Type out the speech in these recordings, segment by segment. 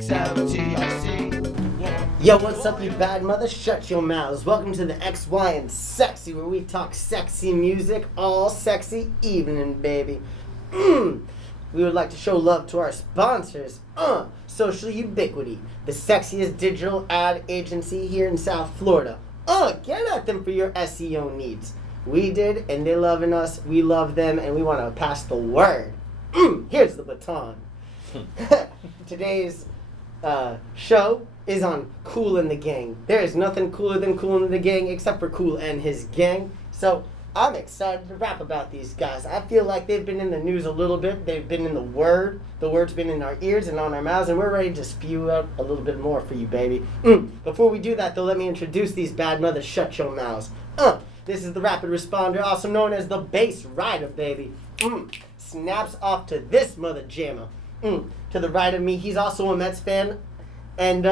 XLTIC. Yo, what's up, you bad mother? Shut your mouths. Welcome to the X, Y, and Sexy, where we talk sexy music, all sexy evening, baby. We would like to show love to our sponsors. Social Ubiquity, the sexiest digital ad agency here in South Florida. Get at them for your SEO needs. We did, and they're loving us. We love them, and we want to pass the word. Here's the baton. Today's show is on Kool and the Gang. There is nothing cooler than Kool and the Gang except for Kool and his gang. So I'm excited to rap about these guys. I feel like they've been in the news a little bit. They've been in the word. The word's been in our ears and on our mouths, and we're ready to spew out a little bit more for you, baby. Before we do that, though, let me introduce these bad mothers. Shut your mouths. This is the rapid responder, also known as the bass rider, baby. Snaps off to this mother jammer. To the right of me, he's also a Mets fan, and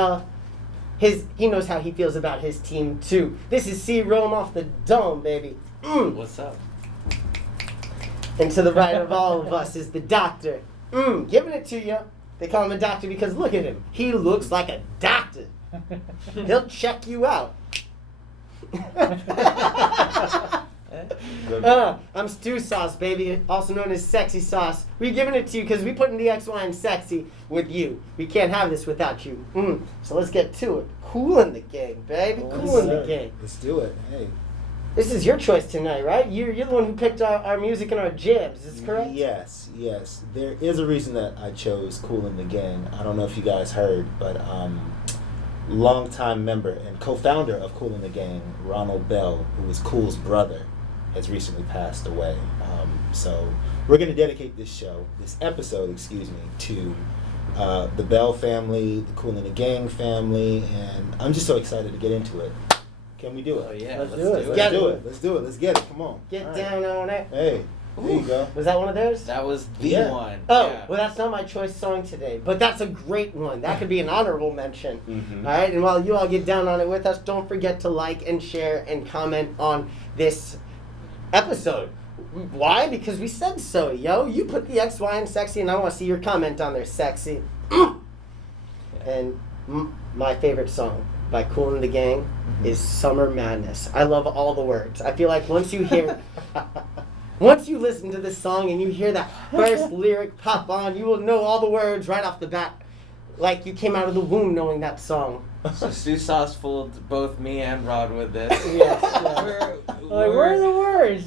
he knows how he feels about his team too. This is C. Rome off the dome, baby. What's up? And to the right of all of us is the doctor. Giving it to you. They call him a doctor because look at him. He looks like a doctor. He'll check you out. I'm Stew Sauce, baby, also known as Sexy Sauce. We're giving it to you because we put in the X, Y, and Sexy with you. We can't have this without you. So let's get to it. Kool in the Gang, baby. Kool in the Gang. Let's do it. Hey. This is your choice tonight, right? You're the one who picked our music and our jams. Is this correct? Yes. There is a reason that I chose Kool in the Gang. I don't know if you guys heard, but longtime member and co-founder of Kool in the Gang, Ronald Bell, who was Kool's brother, has recently passed away. So we're going to dedicate this episode, to the Bell family, the Kool in the Gang family, and I'm just so excited to get into it. Can we do it? Oh yeah, Let's let's do it. do it. Get Let's do it. Let's get it. Come on. Get down on it. Hey, there you go. Was that one of theirs? That was the one. Oh, Yeah. well, that's not my choice song today, but that's a great one. That could be an honorable mention. Mhm. All right, and while you all get down on it with us, don't forget to like and share and comment on this episode. Why? Because we said so, yo. You put the X, Y, and Sexy, and I want to see your comment on there, Sexy. And my favorite song by Kool and the Gang is Summer Madness. I love all the words. I feel like once you listen to this song and you hear that first lyric pop on, you will know all the words right off the bat. Like you came out of the womb knowing that song. So Stew Sauce fooled both me and Rod with this. Yes. Where are the words?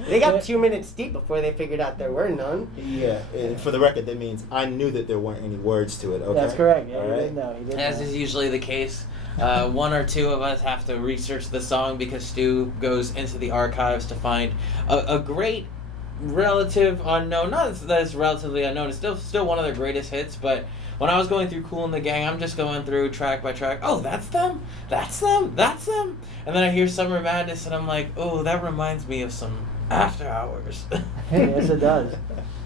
They got 2 minutes deep before they figured out there were none. Yeah, and for the record, that means I knew that there weren't any words to it. Okay, That's correct. Yeah, All he right. did know. He did As know. is usually the case, one or two of us have to research the song because Stu goes into the archives to find a great relative unknown. Not that it's relatively unknown. It's still one of their greatest hits. But when I was going through Kool and the Gang, I'm just going through track by track. Oh, that's them. That's them. That's them. And then I hear Summer Madness, and I'm like, oh, that reminds me of some After Hours. Yes, it does.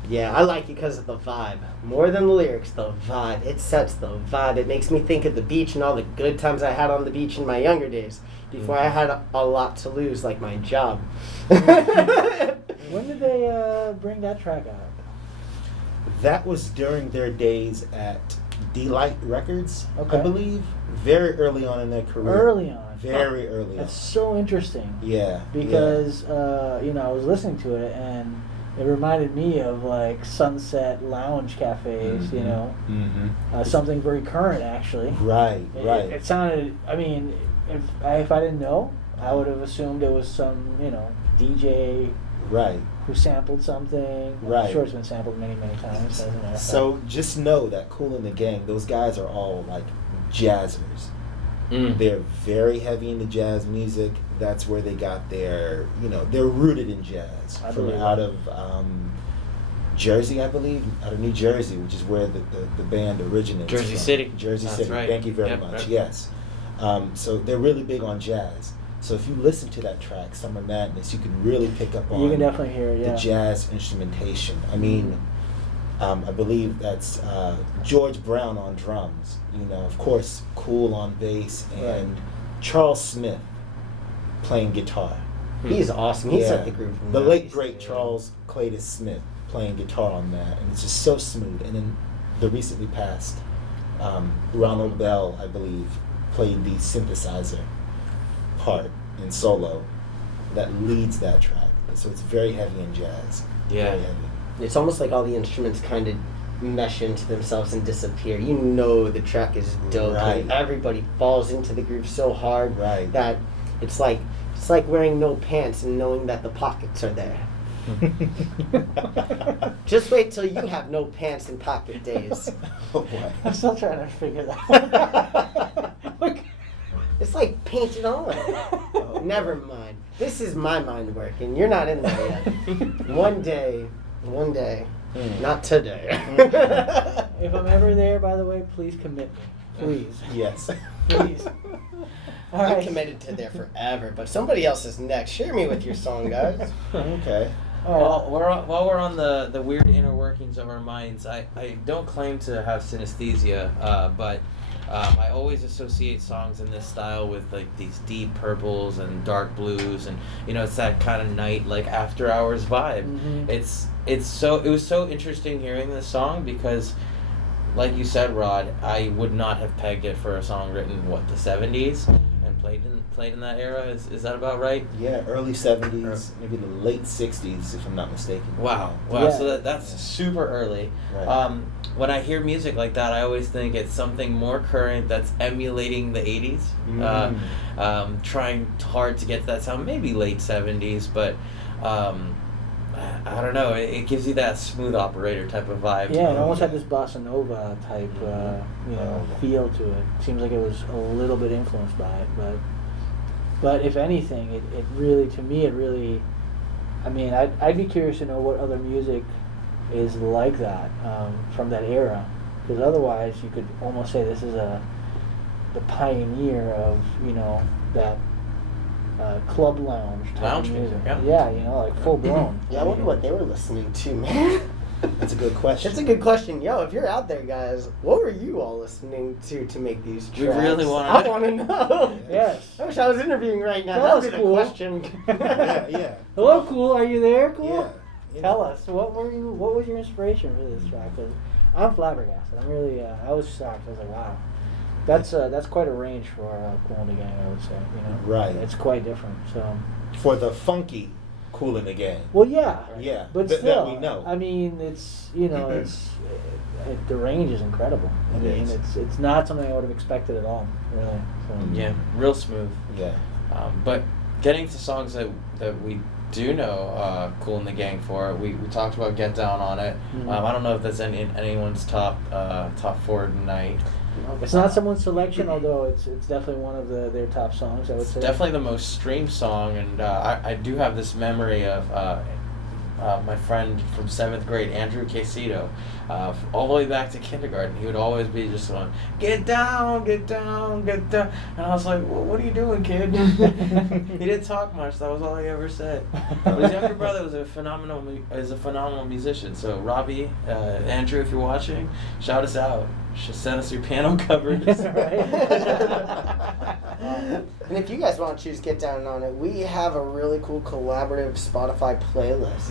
Yeah, I like it because of the vibe. More than the lyrics, the vibe. It sets the vibe. It makes me think of the beach and all the good times I had on the beach in my younger days, before I had a lot to lose, like my job. When did they bring that track out? That was during their days at Delight Records, Okay. I believe. Very early on in their career. Early on. Very early on. That's so interesting. Yeah. Because I was listening to it and it reminded me of like sunset lounge cafes. Mm-hmm. Something very current actually. Right. It sounded. I mean, if I didn't know, I would have assumed it was some DJ Right. who sampled something. Right. I'm sure it's been sampled many times. Doesn't matter. So just know that Kool and the Gang, those guys are all like jazzers. They're very heavy into jazz music. That's where they got their, they're rooted in jazz. I From believe out that. of Jersey, I believe, out of New Jersey, which is where the band originates Jersey from. City. Jersey That's City. right. Thank you very Yep, much. right. Yes. So they're really big on jazz. So if you listen to that track, Summer Madness, you can really pick up on You can definitely hear it, yeah. the jazz instrumentation. I mean, I believe that's George Brown on drums. Of course, Kool on bass, and Charles Smith playing guitar. He's awesome. He set the groove. The late great Charles Clayton Smith playing guitar on that, and it's just so smooth. And then the recently passed Ronald Bell, I believe, played the synthesizer part in solo that leads that track. So it's very heavy in jazz. Yeah. Very heavy. It's almost like all the instruments kind of mesh into themselves and disappear. You know the track is dope. Right. And everybody falls into the groove so hard Right. that it's like wearing no pants and knowing that the pockets are there. Just wait till you have no pants and pocket days. Oh boy. I'm still trying to figure that out. It's like painted on. Oh. Never mind. This is my mind working. You're not in there yet. One day. Not today. If I'm ever there, by the way, please commit me. Please. Yes. Please. All I'm right. committed to there forever, but somebody else is next. Share me with your song, guys. Okay. All right. While we're on the weird inner workings of our minds, I don't claim to have synesthesia, but I always associate songs in this style with like these deep purples and dark blues, and it's that kind of night, like after hours vibe. Mhm. It was so interesting hearing this song because, like you said, Rod, I would not have pegged it for a song written the 70s and played in that era. Is that about right? Yeah, early 70s, maybe the late 60s, if I'm not mistaken. Wow. Yeah. So that's super early. Right. When I hear music like that, I always think it's something more current that's emulating the 80s. Trying hard to get to that sound, maybe late 70s, but I don't know. It gives you that smooth operator type of vibe. Yeah, it almost had this bossa nova type, feel to it. Seems like it was a little bit influenced by it, but if anything, it really, to me, I mean, I'd be curious to know what other music is like that from that era, because otherwise you could almost say this is the pioneer of that club lounge type Lounge of music. music, Yeah, like full blown. Yeah, I wonder what they were listening to, man. That's a good question. That's a good question. Yo, if you're out there, guys, what were you all listening to make these tracks? We really wanna I know. want to know. Yes. I wish I was interviewing right now. Tell That would us, be the Kool. question. Yeah. Hello, Kool. Are you there, Kool? Yeah. Tell us, what was your inspiration for this track? 'Cause I'm flabbergasted. I'm really, I was shocked. I was like, wow, that's quite a range for Kool and the Gang, I would say. Right. It's quite different. So. For the funky Kool in the Gang. Well, yeah. Yeah, But that still, we know. I mean, it's the range is incredible. I It mean, is. it's not something I would have expected at all, really. So. Yeah, real smooth. Yeah. But getting to songs that we do know Kool and the Gang for, we talked about Get Down on it. Mhm. I don't know if that's in anyone's top 4 tonight. It's not someone's selection, although it's definitely one of their top songs, I would It's say. definitely the most streamed song, and I do have this memory of my friend from 7th grade, Andrew Casito, all the way back to kindergarten. He would always be just going, "Get down, get down, get down," and I was like, well, "What are you doing, kid?" He didn't talk much. That was all he ever said. But his younger brother was a phenomenal musician. So Robbie, Andrew, if you're watching, shout us out. Should send us your piano covers. And if you guys want to choose Get Down on It, we have a really cool collaborative Spotify playlist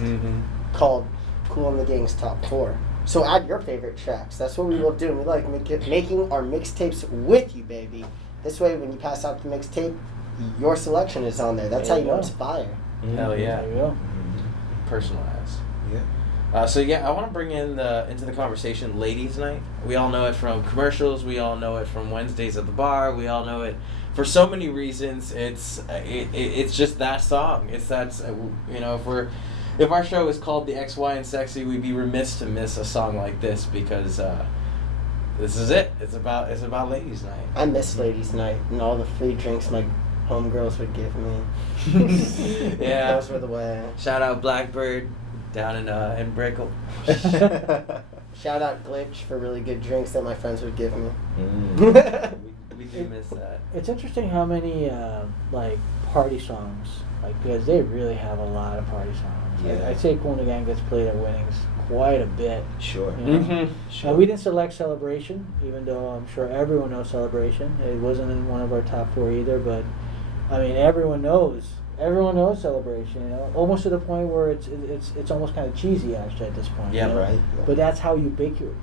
called Kool and the Gang's Top 4. So add your favorite tracks. That's what we will do. And we like making our mixtapes with you, baby. This way, when you pass out the mixtape, your selection is on there. That's There how you you know go. it's fire. Hell yeah. There you go. Personalized. Yeah. So yeah, I want to bring in into the conversation Ladies Night. We all know it from commercials. We all know it from Wednesdays at the bar. We all know it for so many reasons. It's just that song. It's that if our show is called The X, Y, and Sexy, we'd be remiss to miss a song like this because this is it. It's about Ladies Night. I miss Ladies Night and all the free drinks my homegirls would give me. Yeah. Those were the way. Shout out Blackbird down in Brickell. Shout out Glitch for really good drinks that my friends would give me. We do miss that. It's interesting how many party songs, because they really have a lot of party songs. Yeah. I'd say Kool and the Gang gets played at Winnings quite a bit. Sure. You know? Mhm. Sure. We didn't select Celebration, even though I'm sure everyone knows Celebration. It wasn't in one of our top 4 either, but I mean everyone knows Celebration. Almost to the point where it's almost kind of cheesy actually at this point. Yeah, you know? Right. But that's how ubiquitous.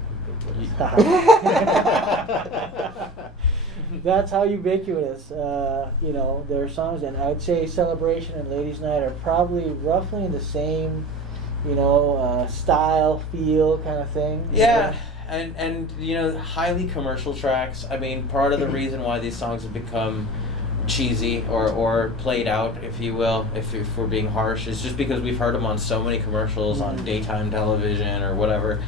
that's how ubiquitous, their songs. And I'd say Celebration and Ladies Night are probably roughly in the same, style, feel kind of thing. Yeah. And highly commercial tracks. I mean, part of the reason why these songs have become cheesy or played out, if you will, if we're being harsh, is just because we've heard them on so many commercials on daytime television or whatever.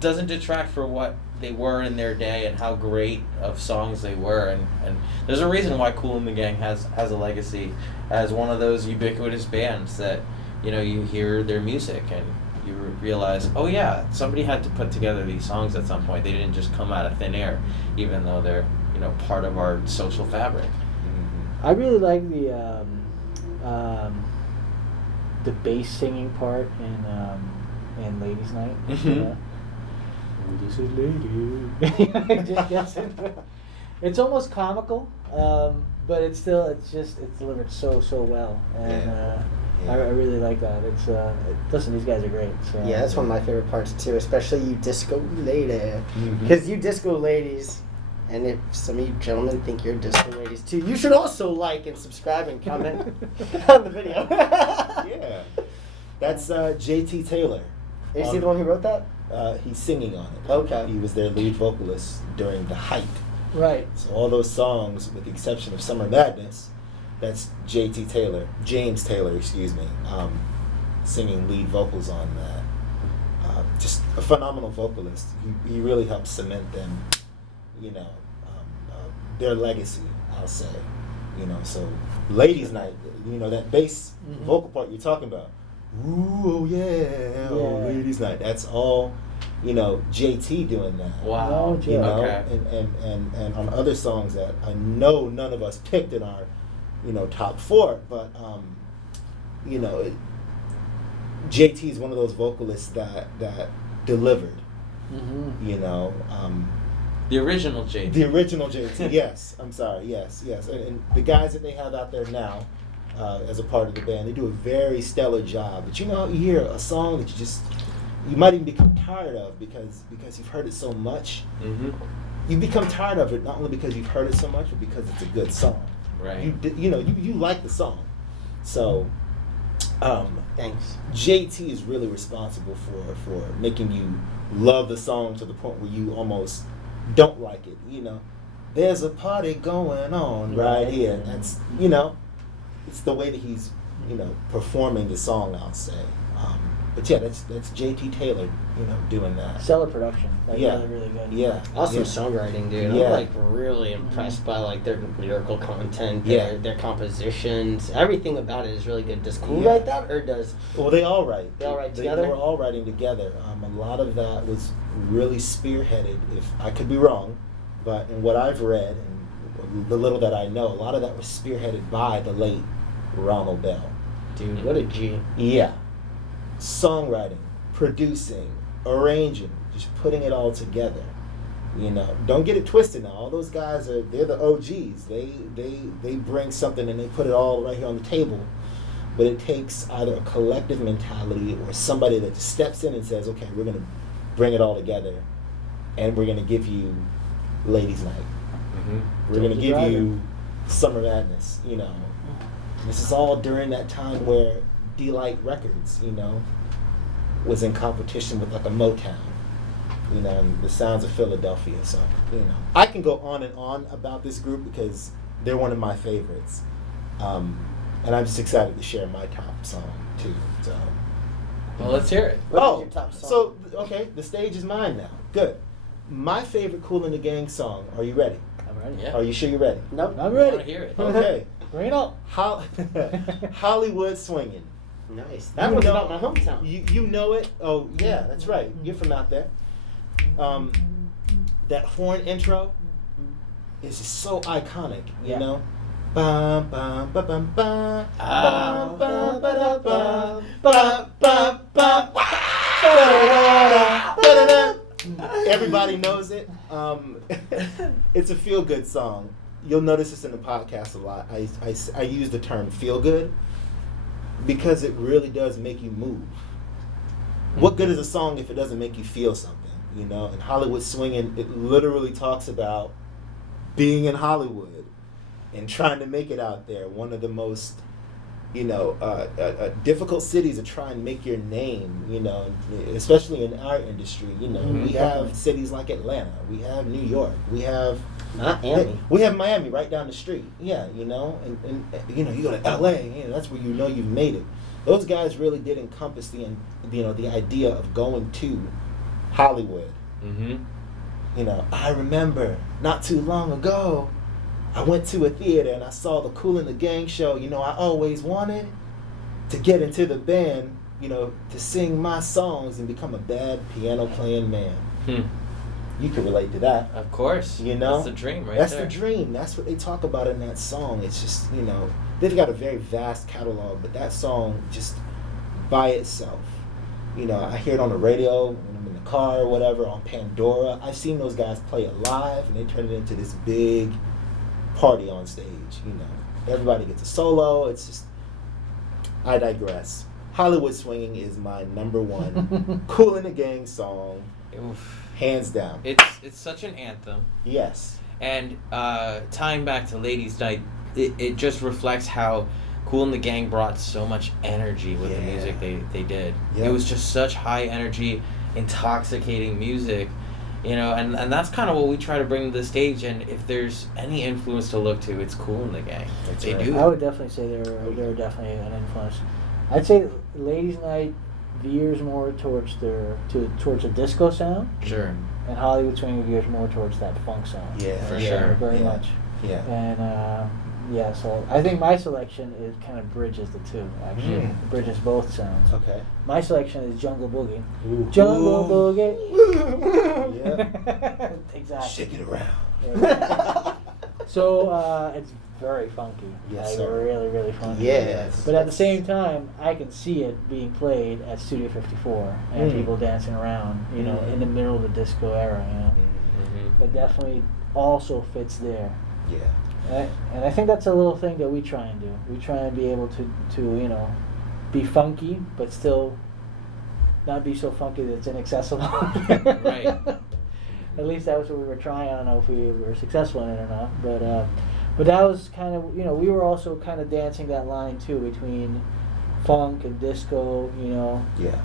Doesn't detract for what they were in their day and how great of songs they were. And there's a reason why Kool and the Gang has a legacy as one of those ubiquitous bands that, you hear their music and you realize, oh yeah, somebody had to put together these songs at some point. They didn't just come out of thin air, even though they're part of our social fabric. I really like the bass singing part in Ladies Night. This is lady. It just gets into it. It's almost comical, but it's delivered so well, and I really like that. Listen, these guys are great. So. Yeah, that's one of my favorite parts too, especially You Disco Lady. Because You Disco Ladies, and if some of you gentlemen think you're disco ladies too, you should also like and subscribe and comment on the video. Yeah. That's JT Taylor. Is he the one who wrote that? He's singing on it. Okay. He was their lead vocalist during the height. Right. So all those songs, with the exception of Summer Madness, that's JT Taylor, James Taylor, singing lead vocals on that. Just a phenomenal vocalist. He really helped cement them, their legacy, I'll say. So Ladies Night, that bass vocal part you're talking about. Ooh, oh yeah, oh, Ladies Night. That's all, JT doing that. Wow. Okay. And on other songs that I know none of us picked in our, top 4, but JT is one of those vocalists that delivered. The original JT. The original JT. Yes, I'm sorry. Yes. And the guys that they have out there now, as a part of the band, they do a very stellar job. But you hear a song that you might even become tired of because you've heard it so much. You become tired of it not only because you've heard it so much, but because it's a good song. Right. You like the song. So, Thanks. JT is really responsible for making you love the song to the point where you almost don't like it. There's a party going on right here. That's it's the way that he's performing the song, I'll say. But yeah, that's JT Taylor, doing that. Stellar production. Yeah. Really, really good. Yeah. Awesome songwriting, dude. Yeah. I'm really impressed by their lyrical content, their compositions. Everything about it is really good. Does Kool write that, or does? Well, they all write. They all write together. They were all writing together. A lot of that was really spearheaded. If I could be wrong, but in what I've read and the little that I know, a lot of that was spearheaded by the late Ronald Bell. Dude, what a G. Yeah. Songwriting, producing, arranging, just putting it all together. Don't get it twisted now. All those guys they're the OGs. They bring something and they put it all right here on the table. But it takes either a collective mentality or somebody that just steps in and says, okay, we're going to bring it all together and we're going to give you Ladies Night. We're going to give you Summer Madness, This is all during that time where D-Light Records, was in competition with like a Motown, and the sounds of Philadelphia. So, I can go on and on about this group because they're one of my favorites. And I'm just excited to share my top song too. So, well, let's hear it. What is your top song? So okay, the stage is mine now. Good. My favorite Kool and the Gang song. Are you ready? I'm ready. Yeah. Are you sure you're ready? Nope. I'm I ready. want to hear it. Okay. Bring it up. Hollywood Swinging. Nice. That one's about my hometown. You know it? Oh yeah, that's right. You're from out there. That horn intro is just so iconic. You know. Bum, bum, ba, bum, bum, bum, bum, ba, da, bum, bum, bum, bum, ba-da-da-da, ba-da-da. Everybody knows it. It's a feel-good song. You'll notice this in the podcast a lot. I use the term feel-good because it really does make you move. What good is a song if it doesn't make you feel something? And Hollywood Swinging, it literally talks about being in Hollywood and trying to make it out there, one of the most, difficult cities to try and make your name, especially in our industry. We have cities like Atlanta, we have New York, we have Miami. We have Miami right down the street. Yeah, and you go to LA, that's where you've made it. Those guys really did encompass the idea of going to Hollywood. I remember not too long ago, I went to a theater and I saw the Kool and the Gang show. I always wanted to get into the band, to sing my songs and become a bad piano playing man. You can relate to that. Of course. That's the dream right That's there. the dream. That's what they talk about in that song. It's just, they've got a very vast catalog, but that song just by itself, I hear it on the radio when I'm in the car or whatever, on Pandora. I've seen those guys play it live and they turn it into this big party on stage. Everybody gets a solo. It's just, I digress. Hollywood Swinging is my number one Kool and the Gang song. Oof. Hands down. It's such an anthem. Yes. And tying back to Ladies' Night, it just reflects how Kool and the Gang brought so much energy with the music they did. Yep. It was just such high energy, intoxicating music, and that's kind of what we try to bring to the stage. And if there's any influence to look to, it's Kool and the Gang. That's they right. do. I would definitely say they were definitely an influence. I'd say Ladies' Night veers more towards a disco sound, Sure. and Hollywood Swinging veers more towards that funk sound. Yeah, For sure. Very much. Yeah. And so I think my selection is kind of bridges the two. Actually, Mm. bridges both sounds. Okay. My selection is Jungle Boogie. Ooh. Jungle Boogie. Yeah. Exactly. Shake it around. Yeah. So it's very funky. Yes, like, sir. really, really funky. Yes. But at the same time, I can see it being played at Studio 54 and people dancing around, in the middle of the disco era, It definitely also fits there. Yeah. And I think that's a little thing that we try and do. We try and be able to be funky, but still not be so funky that it's inaccessible. Right. At least that was what we were trying. I don't know if we were successful in it or not, but that was kind of, we were also kind of dancing that line too between funk and disco, Yeah.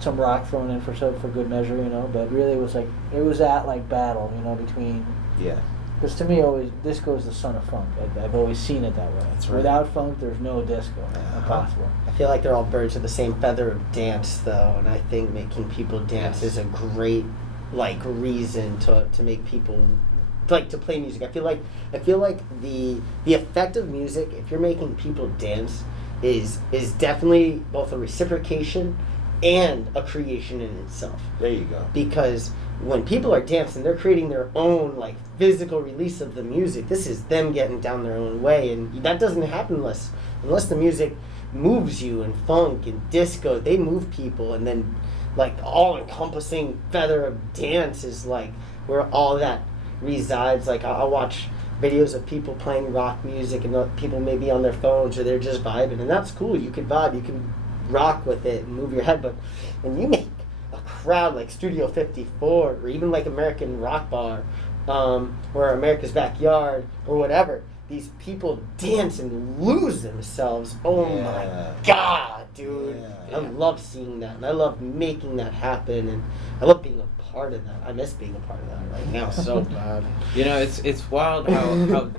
some rock thrown in for good measure, but really it was that like battle, between. Yeah. Because to me, always disco is the son of funk. I've always seen it that way. That's right. Without funk, there's no disco. Impossible. I feel like they're all birds of the same feather of dance, though, and I think making people dance is a great, reason to make people, to play music. I feel like the effect of music, if you're making people dance, is definitely both a reciprocation and a creation in itself. There you go. Because when people are dancing, they're creating their own physical release of the music. This is them getting down their own way, and that doesn't happen unless the music moves you. And funk and disco, they move people, and then all-encompassing feather of dance is where all that resides. I'll watch videos of people playing rock music, and people may be on their phones or they're just vibing, and that's cool. You can vibe, you can rock with it and move your head, but when you make a crowd like Studio 54 or even American Rock Bar or America's Backyard or whatever, these people dance and lose themselves. Oh my God, dude. Yeah. I love seeing that, and I love making that happen, and I love being a part of that. I miss being a part of that right now so bad. It's wild how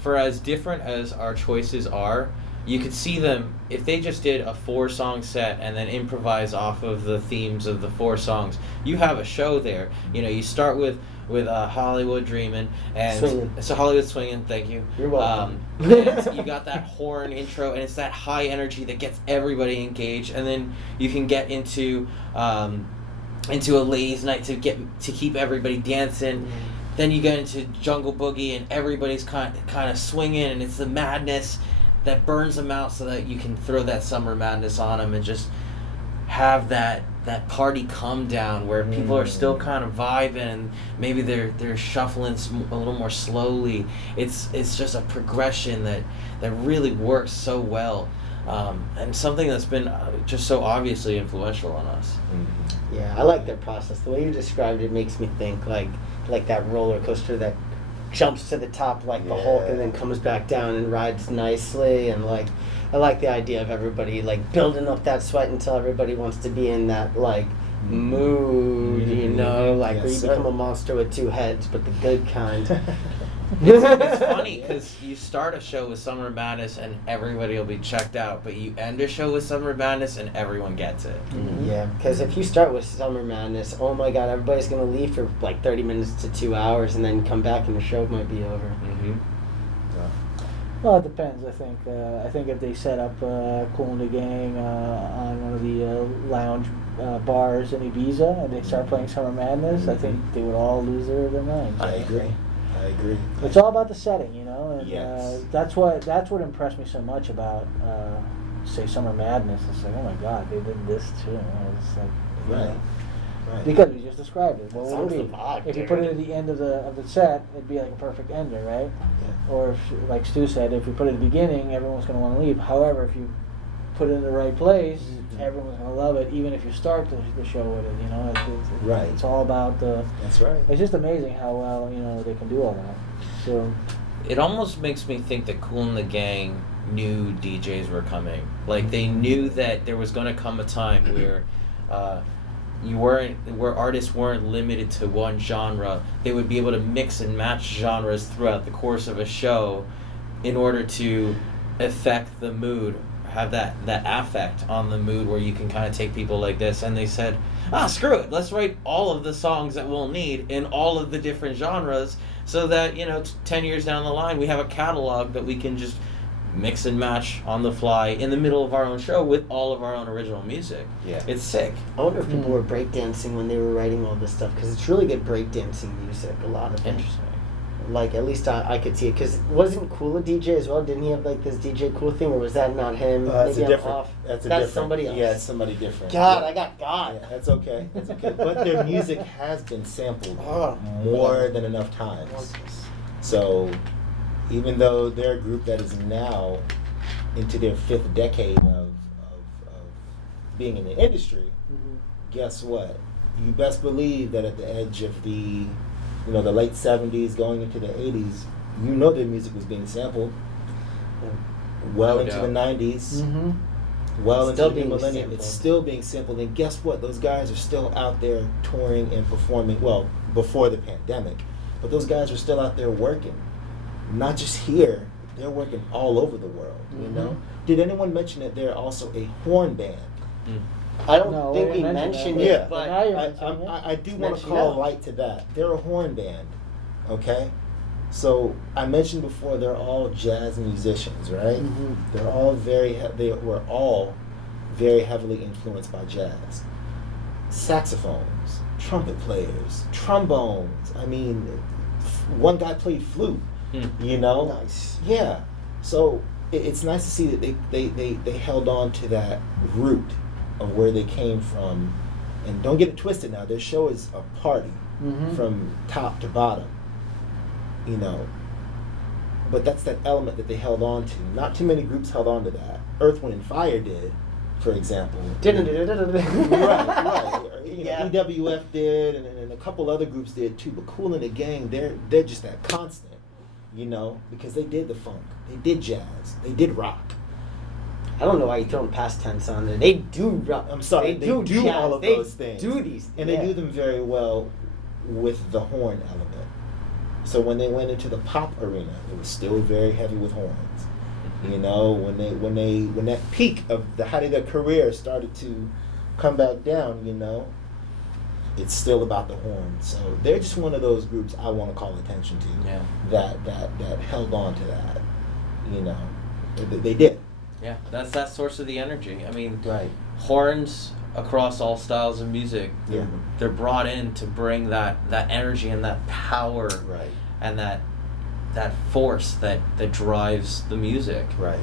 for as different as our choices are, you could see them if they just did a 4-song set and then improvise off of the themes of the 4 songs. You have a show there. You start with Hollywood Dreamin' and Swingin'. so Hollywood Swingin'. Thank you. You're welcome. And you got that horn intro, and it's that high energy that gets everybody engaged, and then you can get into a ladies' night to keep everybody dancing. Then you get into Jungle Boogie, and everybody's kind of swinging, and it's the madness that burns them out so that you can throw that summer madness on them and just have that party come down where people are still kind of vibing and maybe they're shuffling a little more slowly. It's just a progression that really works so well, and something that's been just so obviously influential on us. Yeah, I like their process. The way you described it makes me think like that roller coaster that jumps to the top like the Hulk and then comes back down and rides nicely. And like, I like the idea of everybody like building up that sweat until everybody wants to be in that like mood, you know, like where you become a monster with two heads, but the good kind. It's funny because you start a show with Summer Madness and everybody will be checked out, but you end a show with Summer Madness and everyone gets it. Mm-hmm. Yeah, because if you start with Summer Madness, oh my God, everybody's gonna leave for like 30 minutes to 2 hours, and then come back and the show might be over. Mm-hmm. Well, it depends. I think if they set up Kool and the Gang on one of the lounge bars in Ibiza and they start playing Summer Madness, I think they would all lose their minds. I agree. It's all about the setting, you know, and Yes. that's what impressed me so much about say Summer Madness. It's like, oh my God, they did this too. It's like, you know, Right. because we just described it. What would Sounds it be? the vibe, If you dude. put it at the end of the set, it'd be like a perfect ender, right? Yeah. Or if, like Stu said, if you put it at the beginning, everyone's going to want to leave. However, if you put it in the right place, everyone's going to love it, even if you start the show with it. You know, Right. It's all about the. That's right. It's just amazing how well they can do all that. So. It almost makes me think that Kool and the Gang knew DJs were coming. Like they knew that there was going to come a time where where artists weren't limited to one genre. They would be able to mix and match genres throughout the course of a show in order to affect the mood, have that affect on the mood where you can kind of take people like this. And they said, screw it, let's write all of the songs that we'll need in all of the different genres so that 10 years down the line we have a catalog that we can just mix and match on the fly in the middle of our own show with all of our own original music. Yeah. It's sick. I wonder if people were breakdancing when they were writing all this stuff, because it's really good breakdancing music, a lot of it. Interesting. Like, at least I could see it, because wasn't Kool a DJ as well? Didn't he have like this DJ Kool thing, or was that not him? That's Maybe a I'm different. off. That's That's different. somebody else. Yeah, it's somebody different. God, Yeah. I got God. Yeah, that's okay. That's okay. But their music has been sampled Oh. more than enough times. So, even though they're a group that is now into their 5th decade of being in the industry, guess what? You best believe that at the edge of the late 70s going into the 80s, their music was being sampled. Well No into doubt. the 90s, Mm-hmm. well Still into the being millennium, sampled. it's still being sampled. And guess what? Those guys are still out there touring and performing. Well, before the pandemic, but those guys are still out there working. Not just here, they're working all over the world. You know? Did anyone mention that they're also a horn band? I don't No, think we we mentioned mentioned that. it, Yeah. but Now you're mentioning it. I do want to Mention call that. light to that. They're a horn band, okay? So I mentioned before they're all jazz musicians, right? Mhm. They're all they were all very heavily influenced by jazz. Saxophones, trumpet players, trombones. I mean, one guy played flute. You know? Nice. Yeah. So it's nice to see that they held on to that root of where they came from. And don't get it twisted now, their show is a party from top to bottom. But that's that element that they held on to. Not too many groups held on to that. Earth, Wind, and Fire did, for example. right. Yeah. EWF did, and a couple other groups did too. But Kool and the Gang, they're just that constant. Because they did the funk, they did jazz, they did rock. I don't know why you're throwing past tense on there. They do rock. I'm sorry, they do jazz. all of They those things. do these, And they do them very well with the horn element. So when they went into the pop arena, it was still very heavy with horns. When that peak of the height of their career started to come back down, it's still about the horn. So they're just one of those groups I want to call attention to. Yeah. That held on to that. They did. Yeah, that's that source of the energy. I mean, Right. horns across all styles of music. Yeah. They're brought in to bring that energy and that power Right. and that force that drives the music. Right.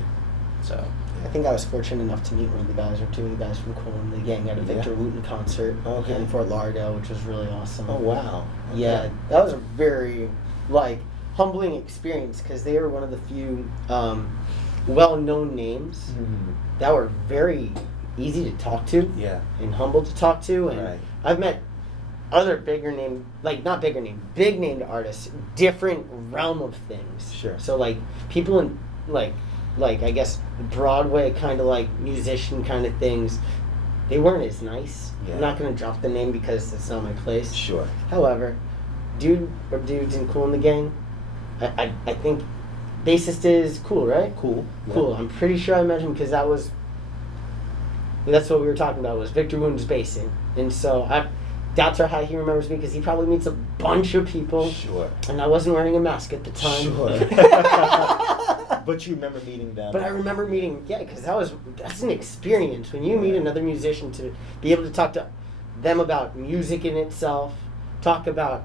So I think I was fortunate enough to meet one of the guys or two of the guys from Kool and the Gang at a Victor Wooten concert in Fort Lauderdale, which was really awesome. Oh wow. Okay. Yeah, that was a very humbling experience, because they were one of the few well-known names that were very easy to talk to Yeah. and humble to talk to. And Right. I've met other bigger name, like not bigger name, big named artists, different realm of things. Sure. So like people in like I guess Broadway kind of like musician kind of things, they weren't as nice. Yeah. I'm not gonna drop the name because it's not my place. Sure. However, dudes in Kool and the Gang, I think bassist is Kool, right? Kool. Kool. I'm pretty sure I met him because that's what we were talking about was Victor Wooten's bassing, and so that's how he remembers me because he probably meets a bunch of people. Sure. And I wasn't wearing a mask at the time. Sure. But you remember meeting them. But I remember meeting, because that's an experience when you meet another musician to be able to talk to them about music in itself, talk about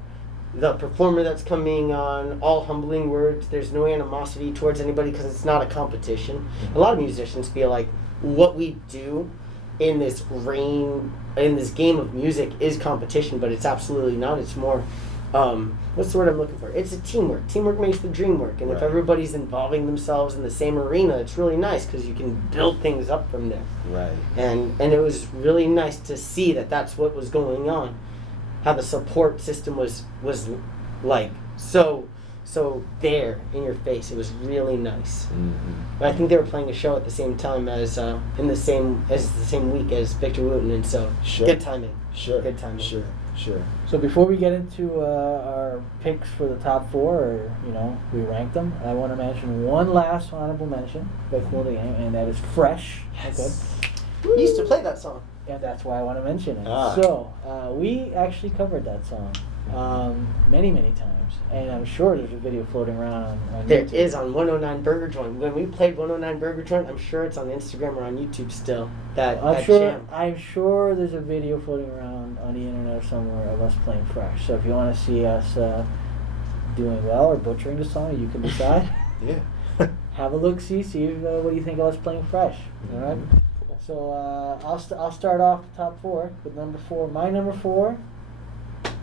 the performer that's coming on, all humbling words. There's no animosity towards anybody because it's not a competition. A lot of musicians feel like what we do in this game of music is competition, but it's absolutely not. It's more, what's the word I'm looking for? It's a teamwork. Teamwork makes the dream work. And if Right. everybody's involving themselves in the same arena, it's really nice because you can build things up from there. Right. And it was really nice to see that that's what was going on. How the support system was like so there in your face. It was really nice. Mm-hmm. But I think they were playing a show at the same time as the same week as Victor Wooten, and so Sure. good timing. Sure. Good timing. Sure. So before we get into our picks for the top four, or we rank them, I want to mention one last honorable mention by Kool and the Gang, and that is Fresh. Yes. We used to play that song. And that's why I want to mention it. Ah. So we actually covered that song many times, and I'm sure there's a video floating around on There YouTube. is on 109 Burger Joint. When we played 109 Burger Joint, I'm sure it's on Instagram or on YouTube still. That jam. I'm sure there's a video floating around on the internet somewhere of us playing Fresh. So if you want to see us doing well or butchering the song, you can decide. Yeah. Have a look, see what do you think of us playing Fresh. All right. So I'll start off the top four with number 4. My number 4,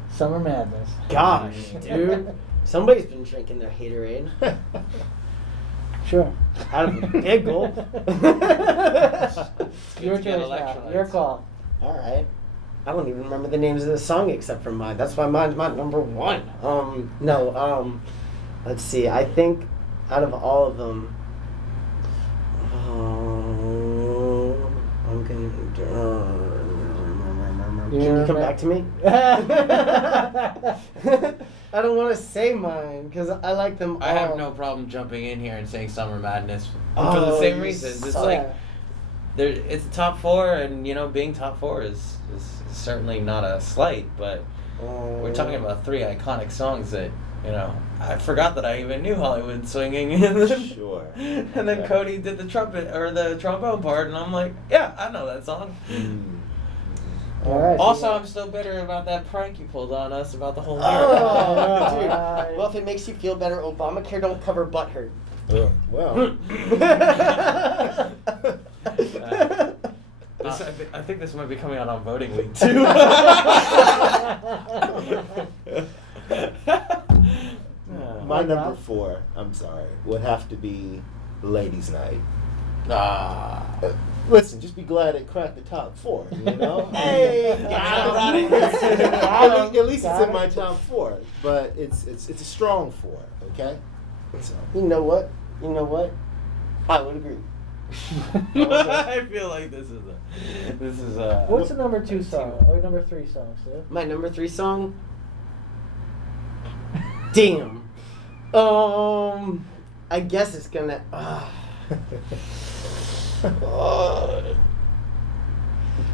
Summer Madness. Gosh, dude. Somebody's been drinking their Haterade. Sure. Out of a big gulp. Your to get choice, pal. electrolytes. Your call. All right. I don't even remember the names of the song except for mine. That's why mine's my number 1. Let's see. I think out of all of them, I'm gonna. Can you come back to me? I don't want to say mine because I like them all. I have no problem jumping in here and saying Summer Madness for the same you reasons. It's suck. like it's top 4, and being top 4 is certainly not a slight, but we're talking about 3 iconic songs that I forgot that I even knew Hollywood Swinging, and then, Sure. and then Okay. Cody did the trumpet or the trombone part, and I'm like, yeah, I know that song. All right. Also, I'm still bitter about that prank you pulled on us about the whole year. Oh, dude. Alright. Well, if it makes you feel better, Obamacare don't cover butthurt. Well. I think this might be coming out on voting week too. My number 4, I'm sorry, would have to be Ladies' Night. Listen, just be glad it cracked the top 4, Hey, got it. At least it's in my top 4, but it's a strong 4, okay? So. You know what? I would agree. I feel like this is a. What's the number 2 song or number 3 song, Sid? My number 3 song? Damn. I guess it's gonna.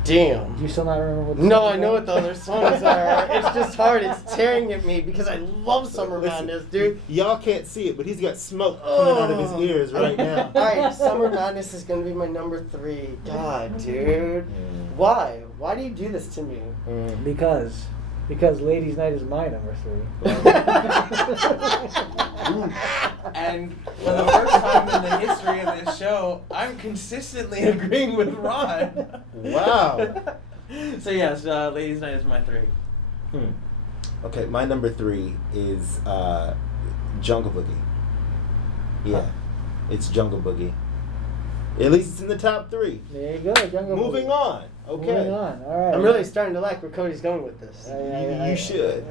Damn. Do you still not remember what? No, I know what the other songs are. It's just hard. It's tearing at me because I love Summer Listen, Madness, dude. Y'all can't see it, but he's got smoke coming out of his ears right now. All right, Summer Madness is gonna be my number 3. God, dude. Why? Why do you do this to me? Because Ladies' Night is my number 3. And for the first time in the history of this show, I'm consistently agreeing with Ron. Wow. So yes, Ladies' Night is my 3. Okay, my number 3 is Jungle Boogie. Yeah, it's Jungle Boogie. At least it's in the top 3. There you go, Jungle Moving Boogie. on. Okay. Moving on. All right. I'm really starting to like where Cody's going with this. You should.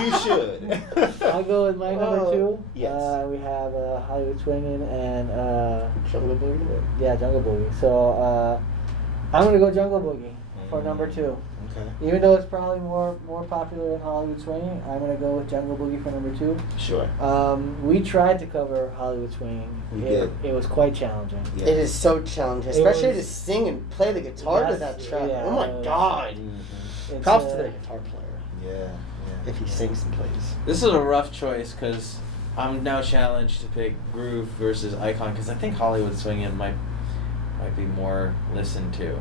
You should. I'll go with my number two. Yes. We have Hollywood Swinging and Jungle Boogie. yeah, Jungle Boogie. So I'm gonna go Jungle Boogie for number two. Okay. Even though it's probably more popular than Hollywood Swinging, I'm gonna go with Jungle Boogie for number two. Sure. We tried to cover Hollywood Swinging. We did. It was quite challenging. Yeah. It is so challenging, It especially was- to sing and play the guitar to Yes, that track. yeah, Oh my it was- god! Mhm. It's, Props to the guitar player Yeah. if he sings and plays. This is a rough choice because I'm now challenged to pick Groove versus Icon because I think Hollywood Swinging might be more listened to.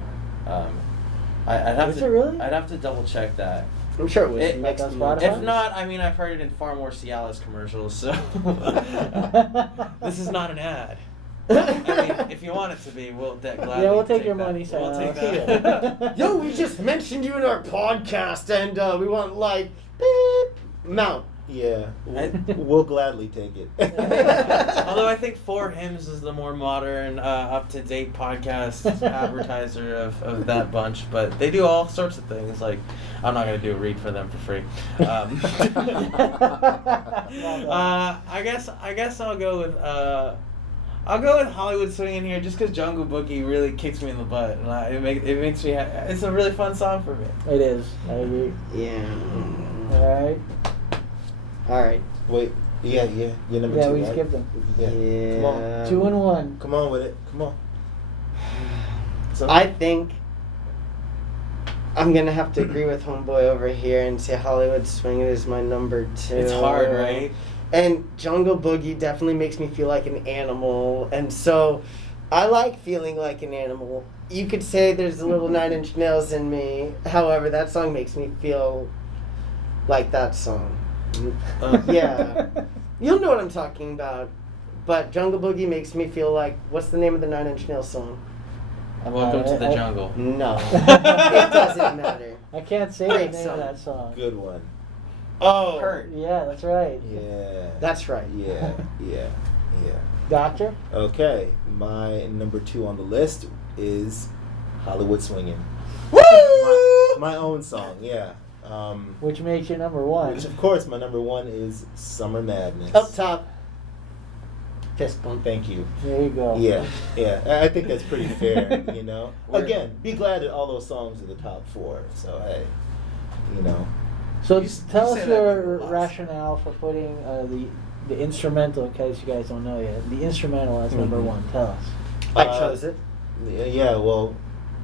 I'd have Is to it really? I'd have to double check that. I'm sure it was It- mixed like on more. Spotify? If not, I mean I've heard it in far more Cialis commercials. So this is not an ad. I mean, if you want it to be, we'll gladly. Yeah, we'll take your that. money, We'll Sam. take I'll that. Yo, we just mentioned you in our podcast, and we want like beep mount. Yeah. We'll gladly take it. Although I think Four Hymns is the more modern, up-to-date podcast advertiser of that bunch, but they do all sorts of things. Like, I'm not gonna do a read for them for free. I guess I'll go with Hollywood Swinging here, just because Jungle Boogie really kicks me in the butt, and it makes me. It's a really fun song for me. It is. I agree. Yeah. All right. All right. Wait. Yeah. You're number Yeah, two, we right? skipped them. Yeah. Come on. 2 and 1. Come on with it. Come on. So, I think I'm gonna have to agree with Homeboy over here and say Hollywood Swinging is my number two. It's hard, right? And Jungle Boogie definitely makes me feel like an animal, and so I like feeling like an animal. You could say there's a little 9 Inch Nails in me. However, that song makes me feel like that song. Yeah. You'll know what I'm talking about. But Jungle Boogie makes me feel like, what's the name of the 9 Inch Nails song? Welcome to the I- jungle. No. It doesn't matter. I can't say Great the name song. of that song. good one. Oh. Hurt. Yeah, that's right. Yeah. That's right. Yeah. Doctor? Okay. My number 2 on the list is Hollywood Swinging. Woo! My own song. Yeah. Which makes you number 1. Which of course my number 1 is Summer Madness. Up top. Fist bump. Thank you. There you go. Yeah. I think that's pretty fair, you know. We're- Again, be glad that all those songs are the top 4. So hey, you know. So You tell say us that your lots. rationale for putting the instrumental, in case you guys don't know yet. The instrumental as number Mhm. 1. Tell us. I chose it. Yeah, well,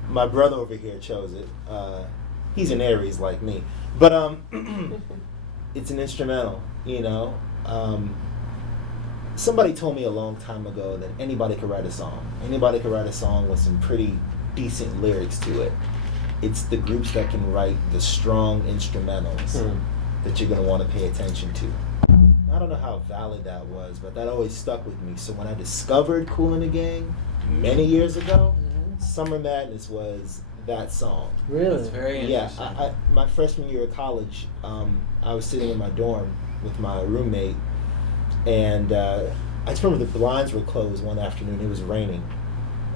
my brother over here chose it. He's an Aries like me, but it's an instrumental. You know, somebody told me a long time ago that anybody could write a song. Anybody could write a song with some pretty decent lyrics to it. It's the groups that can write the strong instrumentals that you're gonna want to pay attention to. I don't know how valid that was, but that always stuck with me. So when I discovered Kool and the Gang many years ago, Summer Madness was that song. Really? That's very Yeah, interesting. my freshman year of college, I was sitting in my dorm with my roommate, and I just remember the blinds were closed one afternoon. It was raining,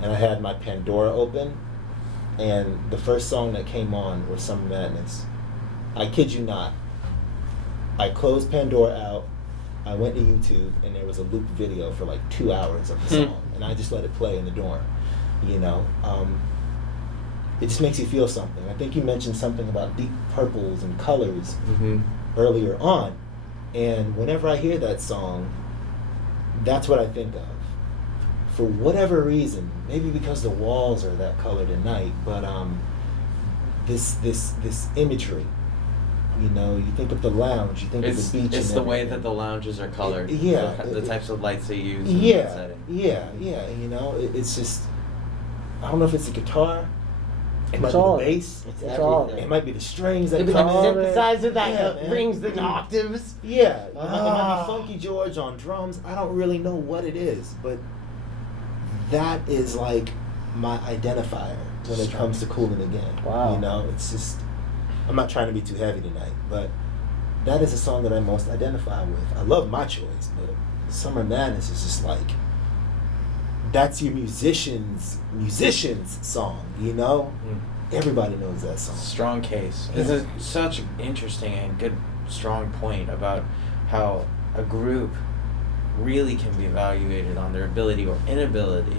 and I had my Pandora open, and the first song that came on was Summer Madness. I kid you not. I closed Pandora out. I went to YouTube, and there was a loop video for like 2 hours of the song, and I just let it play in the dorm. You know, it just makes you feel something. I think you mentioned something about deep purples and colors earlier on, and whenever I hear that song, that's what I think of. For whatever reason, maybe because the walls are that colored at night, but this imagery. You know, you think of the lounge, you think of the beach. It's and the way everything. that the lounges are colored. Yeah. The types of lights they use in that setting. Yeah. You know, it's just, I don't know if it's the guitar, it might It's be all the of it. bass, It's all of it it. might be the strings that It was come like all in. of it. synthesizer that Yeah, man. rings the octaves. Yeah, it might Ah. be Funky George on drums. I don't really know what it is, but that is like my identifier when it comes to Kool and the Gang. Wow. You know, it's just, I'm not trying to be too heavy tonight, but that is a song that I most identify with. I love my choice, but Summer Madness is just like that's your musician's song, you know? Everybody knows that song. Strong case. It's such an interesting and good, strong point about how a group really can be evaluated on their ability or inability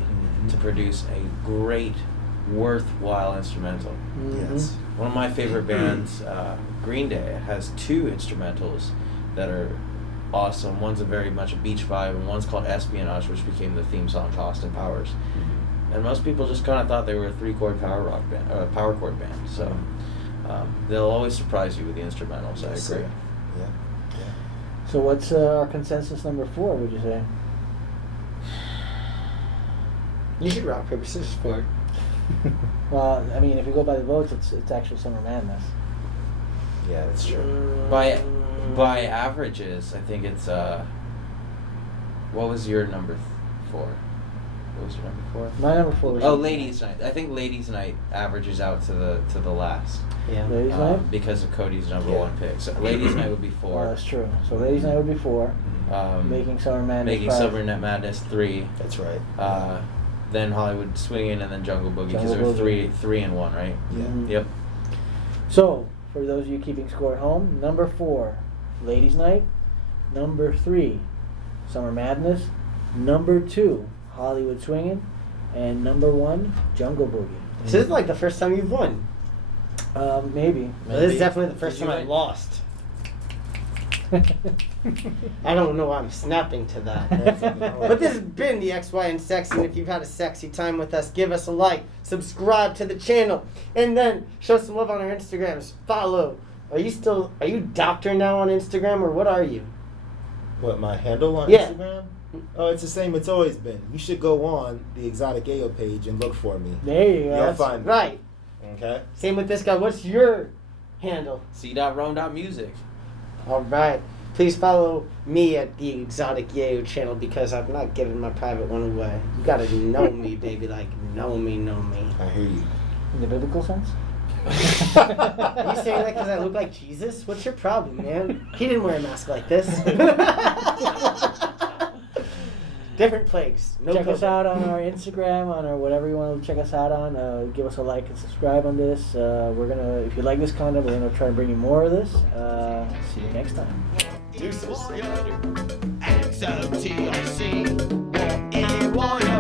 to produce a great, worthwhile instrumental. Yes. One of my favorite bands, Green Day, has 2 instrumentals that are awesome. One's very much a beach vibe, and one's called Espionage, which became the theme song to Austin Powers. And most people just kind of thought they were a 3-chord power chord band. So they'll always surprise you with the instrumentals. I agree. Yeah. So what's our consensus number 4? Would you say? You should rock paper scissors for it. Well, I mean, if you go by the votes, it's actually Summer Madness. Yeah, that's true. By averages, I think it's what was your number 4? What was your number 4? My number 4 was Ladies' Night. I think Ladies' Night averages out to the last. Yeah. Ladies' Night? Because of Cody's number 1 pick. So Ladies' Night would be 4. Oh, that's true. So Ladies' Night would be 4. Making Summer Madness 5. Summer Madness 3. That's right. Then Hollywood Swingin', and then Jungle Boogie, because there were 3 and 1, right? Yeah. Yep. So, for those of you keeping score at home, number 4, Ladies' Night. Number 3, Summer Madness. Number 2, Hollywood Swingin'. And number 1, Jungle Boogie. So this is like the first time you've won. Maybe. This is definitely the first time I lost. I don't know why I'm snapping to that. But this has been the XY and Sexy, and if you've had a sexy time with us, give us a like, subscribe to the channel, and then show some love on our Instagrams. Follow. Are you Doctor now on Instagram, or what are you? What, my handle on Yeah. Instagram? Oh, it's the same it's always been. You should go on the Exotic Yeyo page and look for me. There you go. You'll find me. Right. Okay? Same with this guy. What's your handle? C.Rome.music. All right. Please follow me at the Exotic Yeyo channel, because I'm not giving my private one away. You gotta know me, baby. Like, know me. I hear you. In the biblical sense? Are you saying that because I look like Jesus? What's your problem, man? He didn't wear a mask like this. Different plagues. No check us COVID. out on our Instagram, on our whatever you want to check us out on. Give us a like and subscribe on this. We're gonna, if you like this content, we're gonna try to bring you more of this. See you next time. Deuces. XOTIC, warrior.